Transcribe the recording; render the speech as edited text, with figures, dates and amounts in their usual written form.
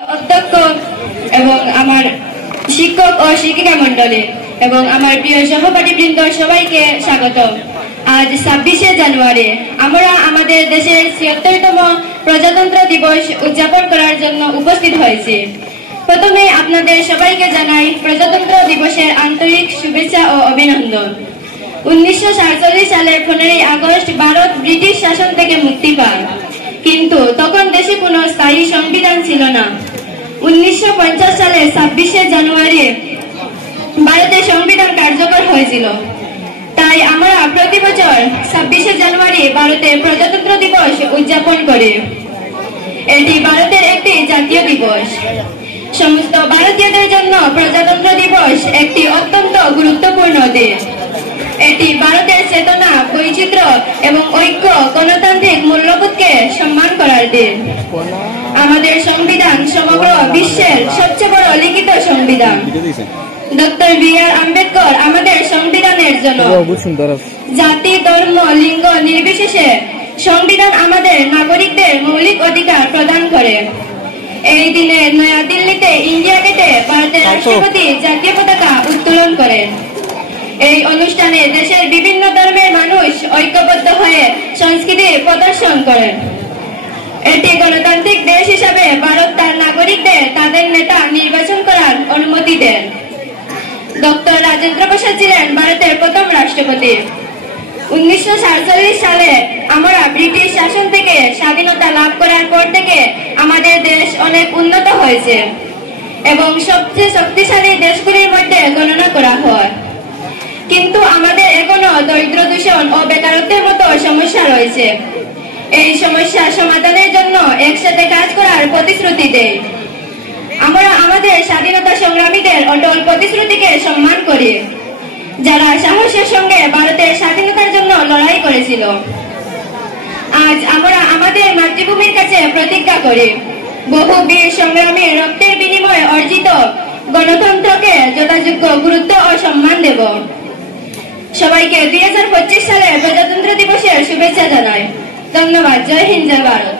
অধ্যক্ষ এবং আমার শিক্ষক ও শিক্ষিকা মন্ডলী এবং আমার প্রিয় সহপাঠীবৃন্দ সবাইকে স্বাগত। আজ 26শে জানুয়ারি আমরা আমাদের দেশের ৭৬তম প্রজাতন্ত্র দিবস উদযাপন করার জন্য উপস্থিত হয়েছি। প্রথমে আপনাদের সবাইকে জানাই প্রজাতন্ত্র দিবসের আন্তরিক শুভেচ্ছা ও অভিনন্দন। 1947 সালের 15ই আগস্ট ভারত ব্রিটিশ শাসন থেকে মুক্তি পায়, কিন্তু তখন দেশে কোনো স্থায়ী সংবিধান ছিল না। 1950 সালে 26শে জানুয়ারি ভারতের সংবিধান কার্যকর হয়েছিল। তাই আমরা প্রতি বছর 26শে জানুয়ারি ভারতের প্রজাতন্ত্র দিবস উদযাপন করি। এটি ভারতের একটি জাতীয় দিবস। সমস্ত ভারতীয়দের জন্য প্রজাতন্ত্র দিবস একটি অত্যন্ত গুরুত্বপূর্ণ দিন। এটি ভারতের চেতনা, বৈচিত্র্য এবং ঐক্য, গণতান্ত্রিক মূল্যবোধকে সম্মান করার দিন। আমাদের সংবিধান সমগ্র বিশ্বের সবচেয়ে বড় লিখিত সংবিধান। Doctor B.R.. আম্বেদকর আমাদের সংবিধানের জন্য জাতি, ধর্ম, লিঙ্গ নির্বিশেষে সংবিধান আমাদের নাগরিকদের মৌলিক অধিকার প্রদান করে। এই দিনে নয়াদিল্লিতে ইন্ডিয়া গেটে ভারতের রাষ্ট্রপতি জাতীয় পতাকা উত্তোলন করেন। এই অনুষ্ঠানে দেশের বিভিন্ন ধর্মের মানুষ ঐক্যবদ্ধ হয়ে সংস্কৃতি প্রদর্শন করেন। এটি গণতান্ত্রিক দেশ হিসাবে ভারত তার নাগরিকদের তাদের নেতা নির্বাচন করার অনুমতি দেন। ডক্টর রাজেন্দ্র প্রসাদ ছিলেন ভারতের প্রথম রাষ্ট্রপতি। 1947 সালে আমরা ব্রিটিশ শাসন থেকে স্বাধীনতা লাভ করার পর থেকে আমাদের দেশ অনেক উন্নত হয়েছে এবং সবচেয়ে শক্তিশালী দেশগুলির মধ্যে গণনা করা হয়। কিন্তু আমাদের এখনো দরিদ্র, দূষণ ও বেকারত্বের মতো সমস্যা রয়েছে। এই সমস্যা সমাধানের জন্য একসাথে কাজ করার প্রতিশ্রুতি দেই। আমরা আমাদের স্বাধীনতা সংগ্রামীদের অটল প্রতিশ্রুতিকে সম্মান করি, যারা সাহসের সঙ্গে ভারতের স্বাধীনতার জন্য লড়াই করেছিল। আজ আমরা আমাদের মাতৃভূমির কাছে প্রতিজ্ঞা করি, বহু বীর সংগ্রামীর রক্তের বিনিময়ে অর্জিত গণতন্ত্রকে যথাযোগ্য গুরুত্ব ও সম্মান দেব। সবাইকে 2025 সালে প্রজাতন্ত্র দিবসের শুভেচ্ছা জানাই। ধন্যবাদ। জয় হিন্দ, জয় ভারত।